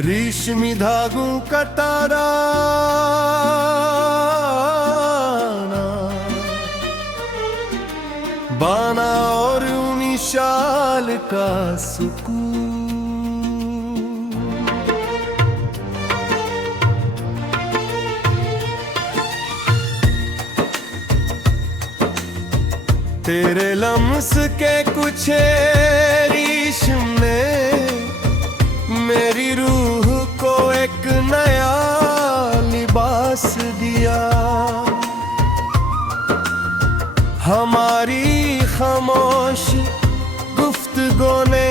रेशमी धागों का तारा बाना और ऊनी शाल का सुकून। तेरे लम्स के कुछ रेशम ने मेरी रूह को एक नया लिबास दिया। हमारी खामोश गुफ्तगू ने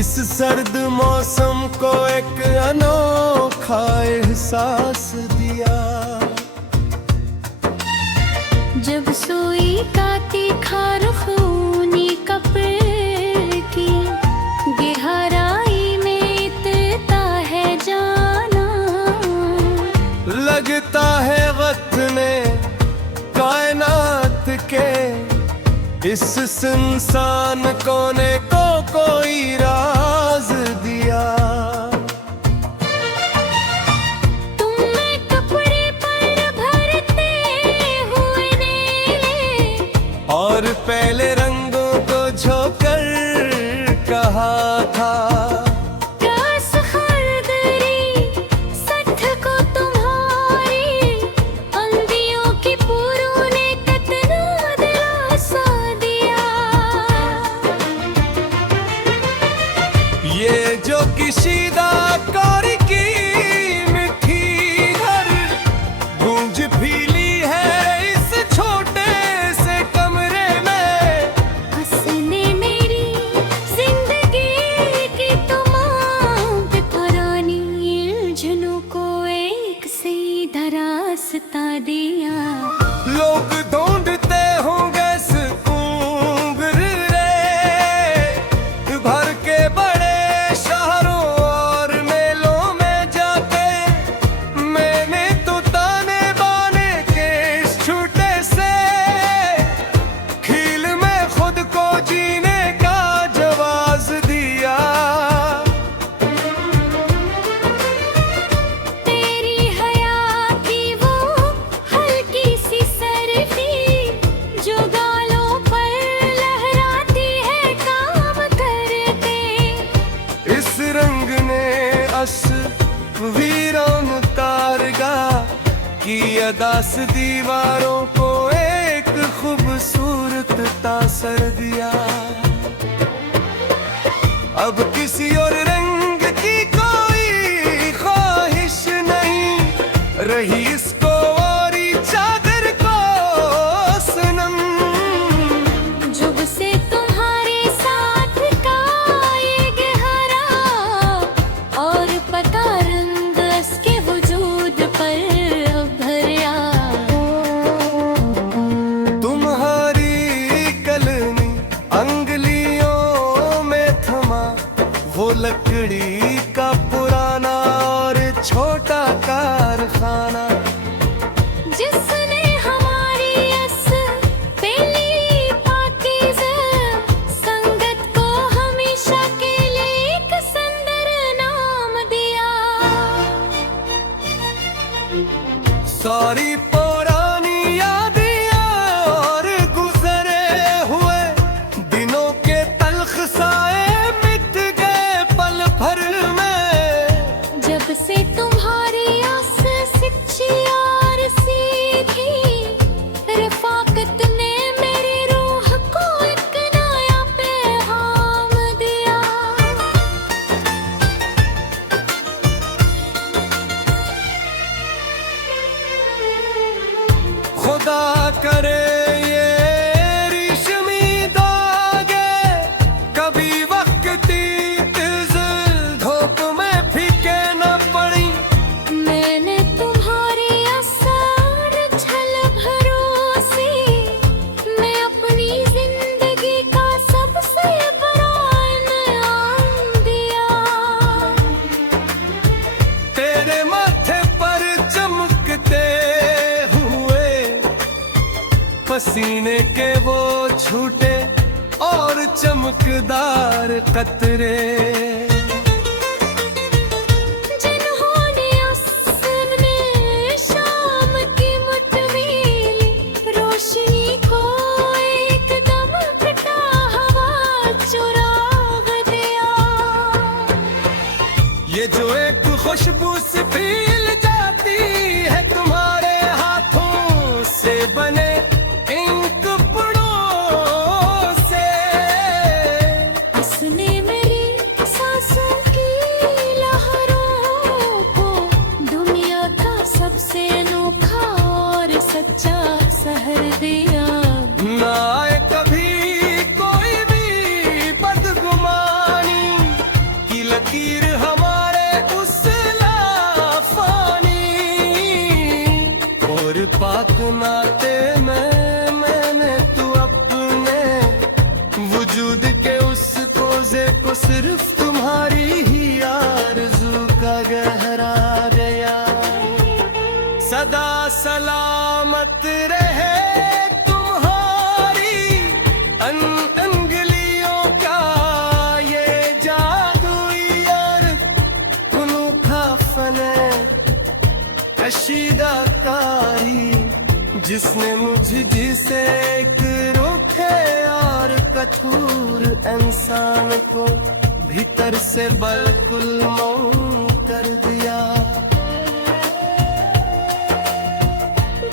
इस सर्द मौसम को एक अनोखा एहसास दिया। जब सोई का तीखा रुख ऊनी कपड़े की गहराई में इतना है जाना, लगता है वक्त ने कायनात के इस सुनसान कोने को कोई राज दिया। तुमने कपड़े पर भरते हुए ने और पहले रंगों को झोंकर कहा था, काश खरदरी सठ को तुम्हारी अंधियों की पूरों ने कितना दिलासा दिया। ये जो किशीदा कारी की मिठी हर गूंज फीली है इस छोटे से कमरे में। हंसने मेरी जिंदगी की तमाम पुरानी उलझनों को एक सीधा रास्ता दिया। लोग ढूंढते होंगे उम्र रे भर के बड़े शहरों और मेलों में जाके, मैंने तो ताने बाने के इस छूटे से खील में खुद को जीने का जवाब दिया। तेरी हया की वो हल्की सी सर्दी जो गालों पर लहराती है काम करते। इस रंग ने वीरान तारगा की अदास दीवारों को एक खूबसूरत तासर दिया। अब किसी और रंग की कोई ख्वाहिश नहीं रही इसको और चादर को सनम। जब से तुम्हारे साथ का ये गहरा और पता रंग इसके वजूद पर अब भरा। तुम्हारी कलमी अंगलियों में थमा वो लकड़ी का पुराना और छोटा कारखाना, जिसने हमारी पहली पाकीज़ा संगत को हमेशा के लिए एक सुंदर नाम दिया। सारी पुरानी यादें और गुजरे हुए दिनों के तल्ख साए मिट गए पल भर में। जब से तुम्हारी आस सच्ची और सीधी रफाकत ने मेरी रूह को एक नया पैगाम दिया। खुदा करे ये रेशमी धागे कभी वक्ती धूप में फीके न पड़ी। मैंने तुम्हारी आसार छल भरोसे मैं अपनी जिंदगी का सबसे बड़ा इनाम दिया। तेरे माथे पर चमकते हुए पसीने के वो छूटे और चमकदार कतरे। सबसे अनोखा और सच्चा शहर दिया। ना आए कभी कोई भी बदगुमानी की लकीर हमारे उस लाफानी। और पाक नाते में मैंने तू अपने वजूद के उस कोज़े को सिर्फ तुम्हारी ही आरज़ू का गहरा गया। सदा सलामत रहे अंगुलियों का ये जादुई और अनोखा फने कशीदाकारी, जिसने मुझ जिसे एक रूखे और कठोर इंसान को भीतर से बिल्कुल मौन कर दिया।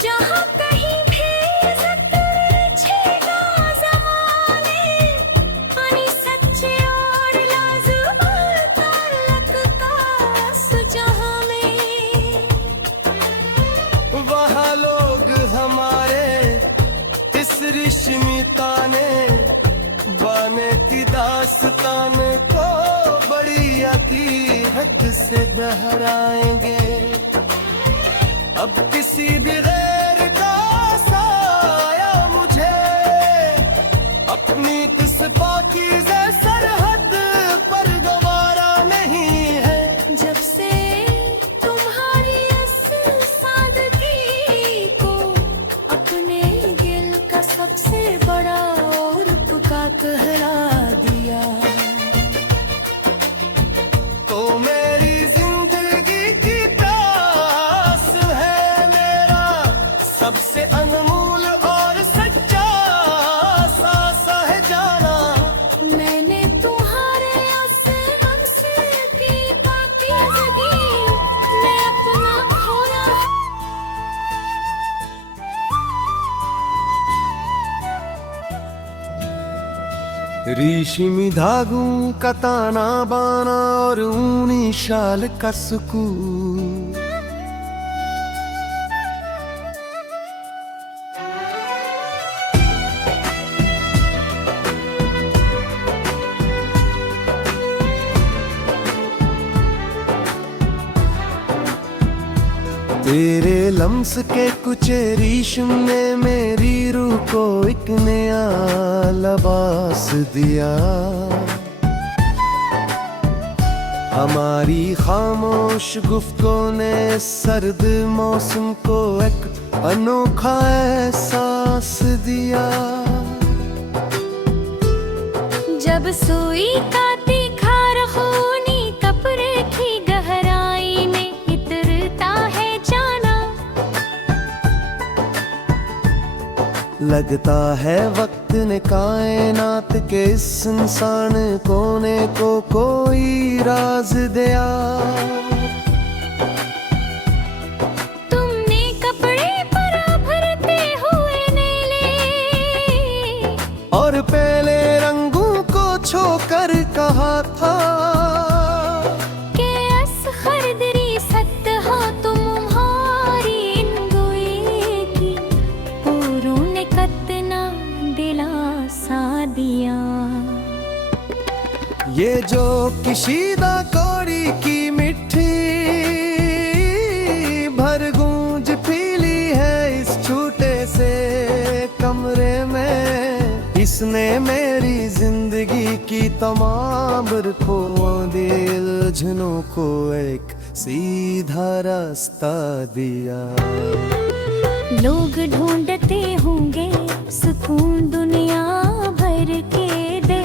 जहाँ कहीं भी ज़िक्र छेड़ा ज़माने, पानी सच्चे और लाज़िम ताल्लुक़ का जहाँ में, वहाँ लोग हमारे इस रिश्मी ताने बाने की दास्तान को बड़ी हकीकत से दोहराएंगे। अब किसी भी गैर का साया मुझे अपनी किस पाकीज़ा सरहद पर दोबारा नहीं है। जब से तुम्हारी इस सादगी को अपने दिल का सबसे बड़ा और पुका कहला दिया, तो मेरी जिंदगी की प्यास है मेरा सबसे अनमोल और सच्चा सासा है जाना। मैंने तुम्हारे आसमान से की पाकीज़गी में अपना खोया। रेशमी धागों का ताना बाना और ऊनी शाल का सुकून, तेरे लम्स के कुछ रेशम ने मेरी रूह को एक नया लिबास दिया। हमारी खामोश गुफ्तगू ने सर्द मौसम को एक अनोखा एहसास दिया। जब सुई का तीखा रखूनी कपड़े की गहराई में इतरता है जाना, लगता है वक्त ने कायनात के इस इंसान कोने को कोई राज दिया। तुमने कपड़े पर भरते हुए नेले और पहले रंगों को छोकर कहा था के असखर दरी सत हो तुम्हारी इंदुए की पूरों ने कतना दिलासा दिया। ये जो किशीदा कौड़ी की मिट्टी भर गूंज फीली है इस छोटे से कमरे में, इसने मेरी जिंदगी की तमाम रुखों दिल झुनों को एक सीधा रास्ता दिया। लोग ढूंढते होंगे सुकून दुनिया भर के दे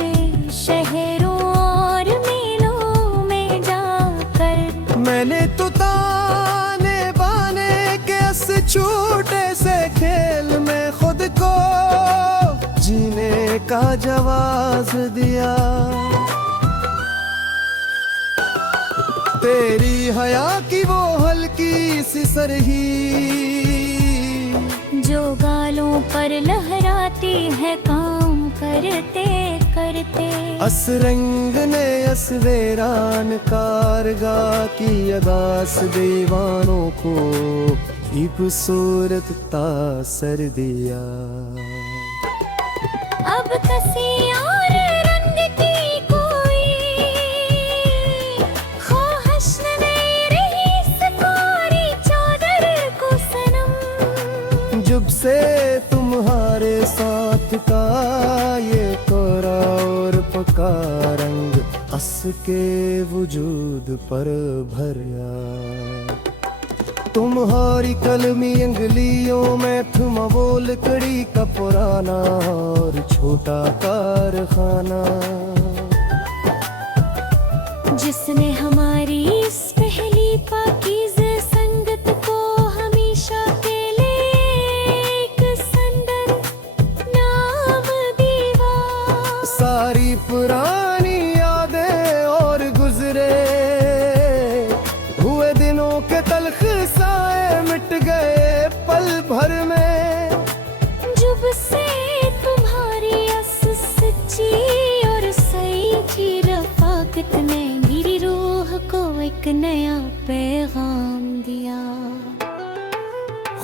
शहरों और मेलों में जाकर, मैंने तो ताने बाने के इस छोटे से खेल में खुद को जीने का जवाब दिया। तेरी हया की वो हल्की सी सरही जो गालों पर लहराती है काम करते करते, असरंग ने असवेरान कारगा की अदास दीवानों को खूबसूरत ता सर्दिया। अब कसी और रंग की कोई ख्वाहिश नहीं रही सकोरी चादर को सनम। जब से तुम्हारे साथ का ये कोरा और पका रंग हंस के वजूद पर भरिया। तुम्हारी कलमी अंगलियों में थमा वो लकड़ी का पुराना और छोटा कारखाना, जिसने हमारी इस पहली पाकीज़ संगत को हमेशा के लिए एक संदर नाम दीवा। सारी पुरानी यादें और गुजरे हुए दिनों के तलख साए मिट गए पल भर में। जब से तुम्हारी सच्ची और सही रफाकत ने मेरी रूह को एक नया पैगाम दिया।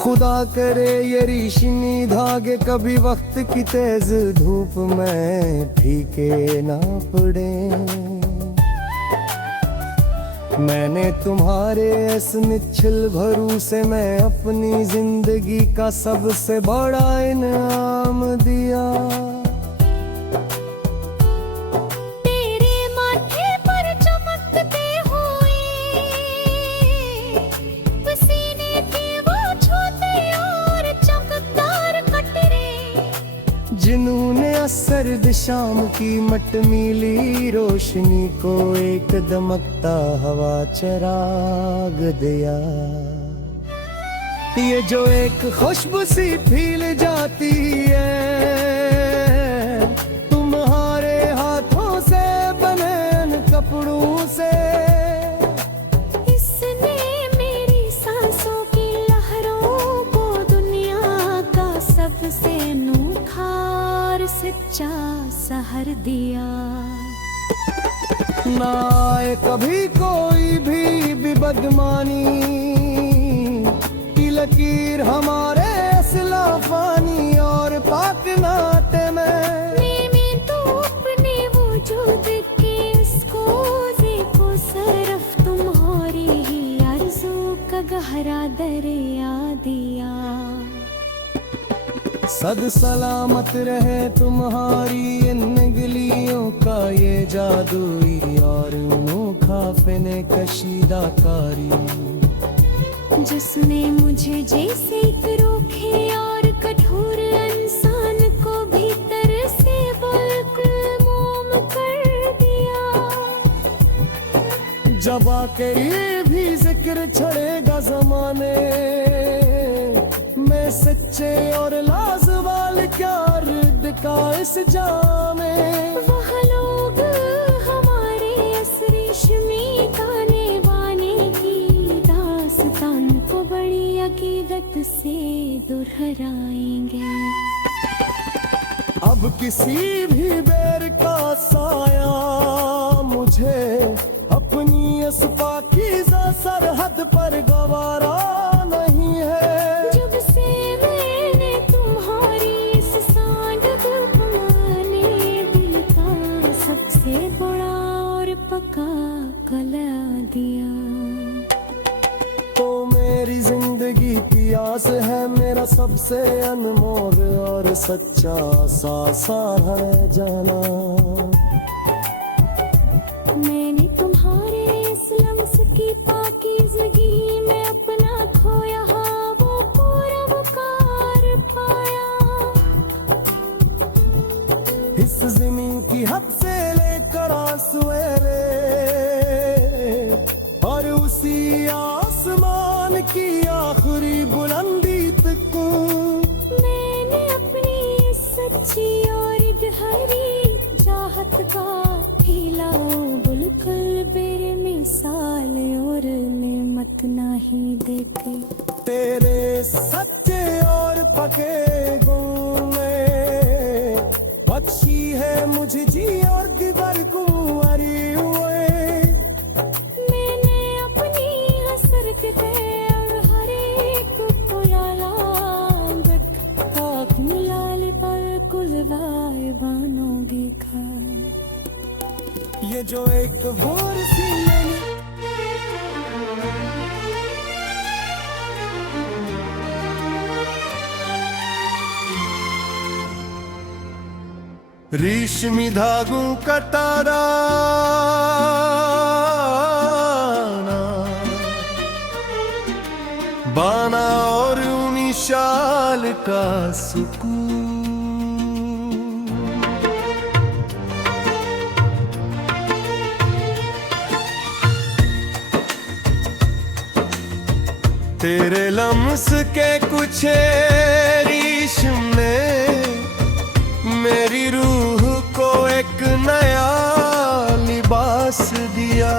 खुदा करे ये रेशमी धागे कभी वक्त की तेज धूप में फीके ना पड़े। मैंने तुम्हारे इस निश्चल भरोसे में अपनी जिंदगी का सबसे बड़ा इनाम दिया। तेरे माथे पर चमकते हुए पसीने थे वो छोटे और चमकदार कटरे, जिन्होंने सर्द शाम की मटमीली रोशनी को एक दमकता हवा चराग दिया। ये जो एक खुशबू सी फील जाती है तुम्हारे हाथों से बने इन कपड़ों से, इसने मेरी सांसों की लहरों को दुनिया का सबसे अनोखा और सच्चा सहर दिया। ना आए कभी कोई भी बदमानी की लकीर हमारे असलाफानी और पाक नाते में। मैंने तो अपने वजूद के इसको को सिर्फ तुम्हारी ही आरज़ू का गहरा दरिया दिया। सद सलामत रहे तुम्हारी इन निगलियों का ये जादुई और अनोखा फने कशीदा कारी, जिसने मुझे जैसे एक रूखे और कठोर इंसान को भीतर से बिल्कुल मोम कर दिया। जब आके ये भी जिक्र छड़ेगा जमाने में सच्चे और लाजवाल क्या रिद का इस जामे। वह लोग हमारे इस रेशमी गाने वाने की दास्तान को बड़ी अकीदत से दोहराएंगे। अब किसी भी बेर का साया मुझे अपनी इस पाकीज़ा सरहद पर गवारा नहीं है। जब से मैंने तुम्हारी इस सांड पुराने दिल का सबसे बड़ा और पक्का गला दिया। तो मेरी जिंदगी की आस है मेरा सबसे अनमोल और सच्चा सा है जाना। मैंने तुम्हारे इस लम्स की पाकीज़गी में अपना खोया वो पूरा वकार पाया। इस ज़मीन की हद से लेकर आसमाने और उसी आसमान की आखिरी बुलंदी तक मैंने अपनी सच्ची और गहरी चाहत का हिला बिल्कुल बेमिसाल और नेमत नहीं देखे। तेरे सच्चे और पके गुण में बख्शी है मुझे जी और दिगर कुंवरी हुए। मैंने अपनी हसरत है और हर एक ਇੱਕ ਹੋਰ ਸੀ ਮੈਨੂੰ। रेशमी धागों का तारा बाना और ऊनी शाल का सुकून। तेरे लम्स के कुछ रेशम ने मेरी रूह को एक नया लिबास दिया।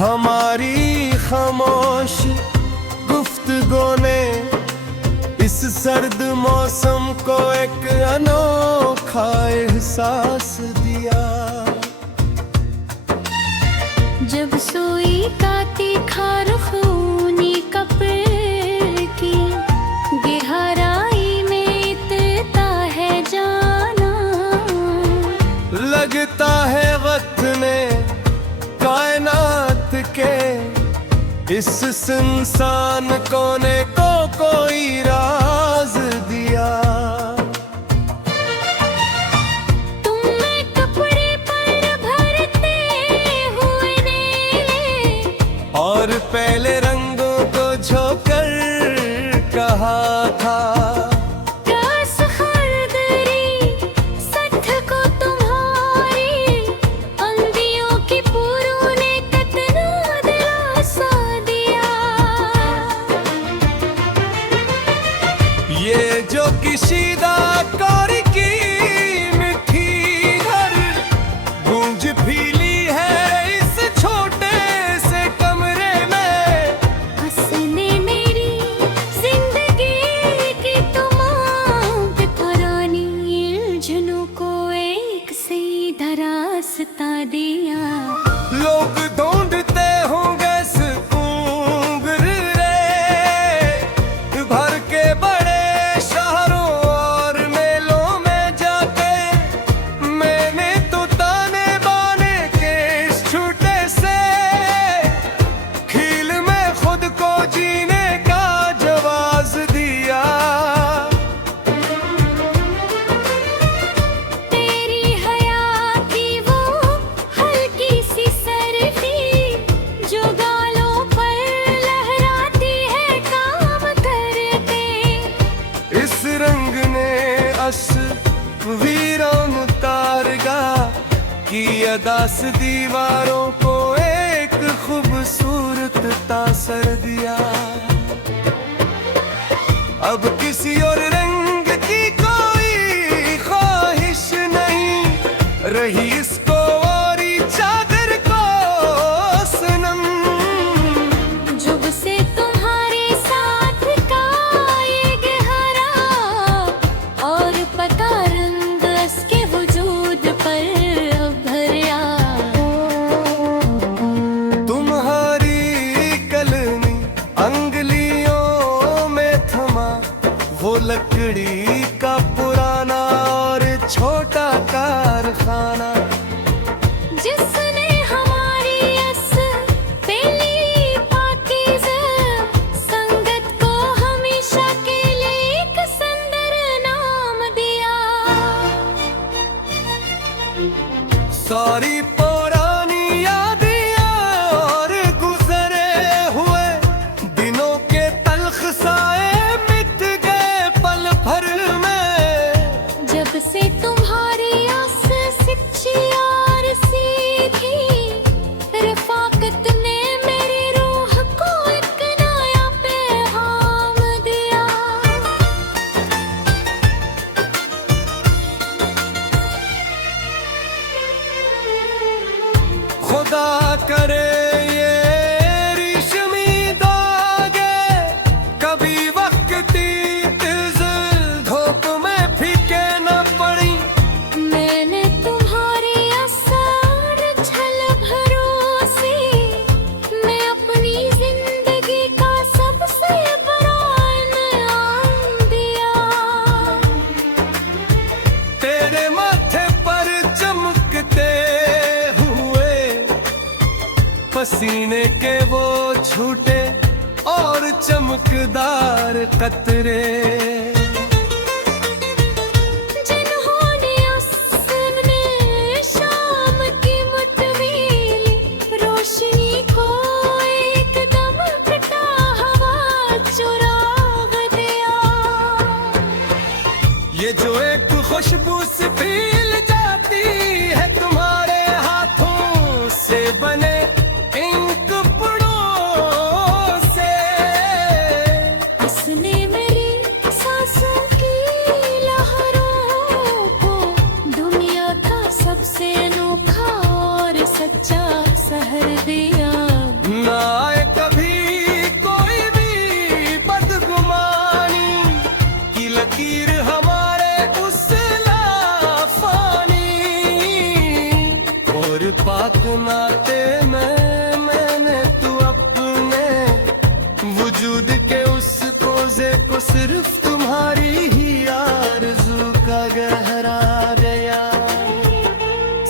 हमारी खामोश गुफ्तगू ने इस सर्द मौसम को एक अनोखा एहसास दिया। जब सोई का तीखा रुख ऊनी कपड़े की गहराई में इतना है जाना। लगता है वक्त ने कायनात के इस सुनसान कोने को कोई राज दिया। तुमने कपड़े पर भरते हुए ने और पहले रंगों को झोंकर कहा था काश खरदरी सठ को तुम्हारी अंधियों की पूरों ने कितना दिलासा दिया। ये जो किशीदा कार की मिठी घर गूंज फीली है इस छोटे से कमरे में। हंसने मेरी जिंदगी की तमाम पुरानी उलझनों को एक सीधा रास्ता दिया। लोग ढूंढते होंगे उम्र रे भर के बड़े शहरों और मेलों में जाके मैंने तो ताने बाने के इस छूटे से खील में खुद को जीने का जवाब दिया। तेरी हया की वो हल्की सी सरफी जो गालों पर लहराती है काम करके। इस रंग ने वीरान तारगा की अदास दीवारों को एक खूबसूरत तासर दिया। अब किसी और रंग की कोई ख्वाहिश नहीं रही इसको और चादर को सनम। जब से तुम्हारे साथ का ये गहरा और पका रंग उसके वजूद पर अब भरा। तुम्हारी कलमी अंगलियों में थमा वो लकड़ी का पुराना और छोटा कारखाना जिसने हमारी इस पहली पाकीज़ा संगत को हमेशा के लिए एक सुंदर नाम दिया। सारी पुरानी यादें और गुजरे हुए दिनों के तल्ख साए मिट गए पल भर में। चमकदार कतरे। जिन्होंने उसने शाम की मुतमीली रोशनी को एकदम कटा हवा चुराग दिया। ये जो एक खुशबू से फैल जाती है तुम्हारे हाथों से बने इन कपड़ों से, उसने मेरी सांसों की लहरों को दुनिया का सबसे अनोखा और सच्चा शहर दिया। ना आए कभी कोई भी बदगुमानी की लकीर हमारे उस लाफानी, और पाक नाते में मैंने तू अपने वजूद के उस कोज़े को सिर्फ तुम्हारी ही आरज़ू का गहरा गया।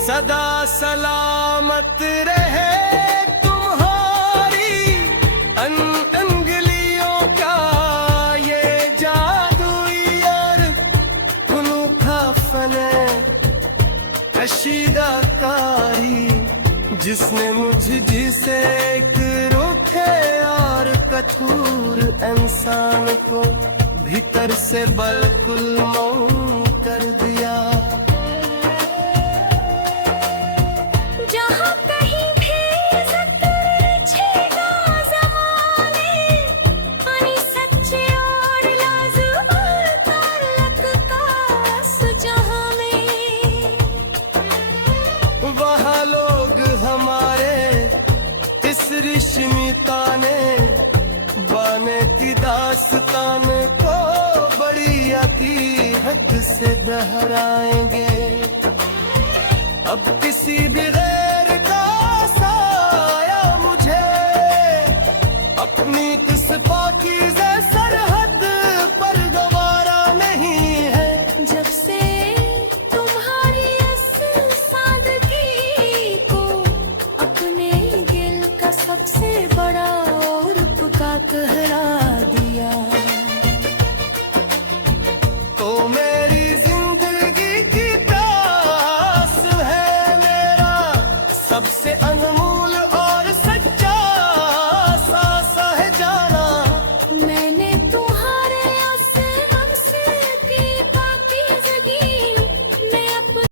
सदा सलामत रहे तुम्हारी अंगुलियों का ये जादुई और अनोखा फने कशीदाकारी, जिसने जिसे एक रूखे और कठोर इंसान को भीतर से बिल्कुल मौन कर दिया। जहाँ कहीं भी ज़िक्र छेड़ा ज़माने, यानी सच्चे और लाज़िम ताल्लुक़ का इस जहाँ में, वहाँ लोग हमारे इस रिश्मी ताने बाने की दास्तान को बड़ी हकीकत से दोहराएंगे। अब किसी भी गैर का साया मुझे अपनी किस पाकीज़ा सरहद पर गवारा नहीं है। जब से तुम्हारी इस सादगी को अपने दिल का सबसे बड़ा और पुका कहरा दिया। तो मेरी जिंदगी की प्यास है मेरा सबसे